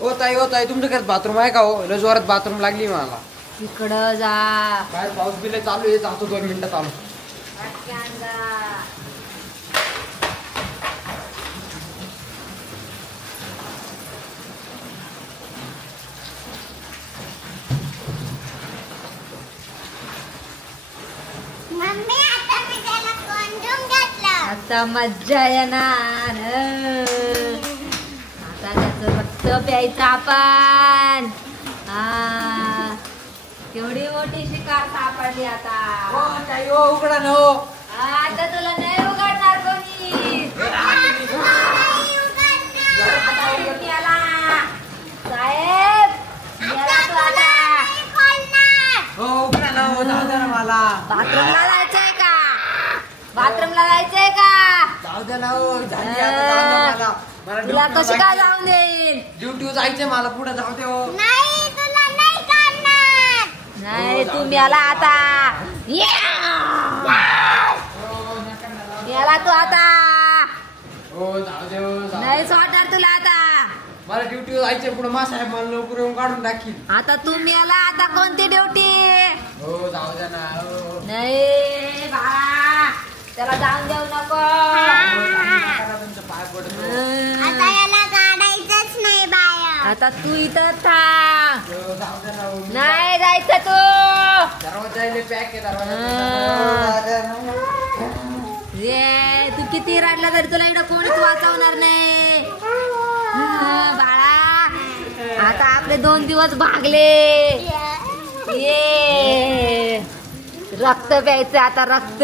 ओ ताई तुमच्या घरात बाथरूम आहे का हो? लय जोरात बाथरूम लागली मला. इकडं जा. बाहेर पाऊस बिले चालू आहे, जातो 2 मिनिटात आलो. आता मज्जा येणार. आता त्याचं रक्त प्यायचं आपण. केवढी मोठी शिकार सापडली आता. उघडा न हो. आता तुला नाही उघडणार कोणी. साहेब उघडा न हो. जाऊ द्या ना मला. बाथरूमला जायचंय का? बाथरूमला जायचंय का? जाऊ द्या ना हो. तुला कशी काय जाऊन देईल? ड्युटी जायचंय मला, पुढे जाऊ दे हो. नाही तुम्ही आला आता. याला तू आता. हो जाऊ दे हो. नाही सोडणार तुला आता. मला ड्युटी जायचंय पुढे. मा साहेब मला लवकर येऊन काढून टाकील. आता तुम्ही आला आता. कोणती ड्युटी? हो जाऊ द्या ना. नाही बाळा, त्याला जाऊन देऊ नको. तुमचं पाय पडतो. आता याला काढायचंच नाही बाया. आता तू इथं थांब. जाऊ द्या ना हो. नाही जायचं तू. दरवाजा पॅक आहे. ये तू किती रडला तरी तुला इकडं कोणीच वाचवणार नाही. बाळा, आता आपले 2 दिवस भागले. ये रक्त प्यायचं आता. रक्त.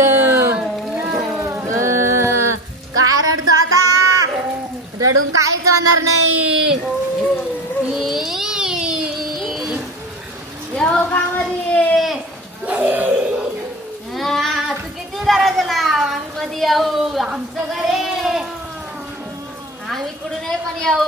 काय रडतो आता? रडून काहीच होणार नाही. येऊ का मध्ये? तू किती दराज लाव. आम्ही मध्ये येऊ. आमचं घर आहे. आम्ही कुठून पण येऊ.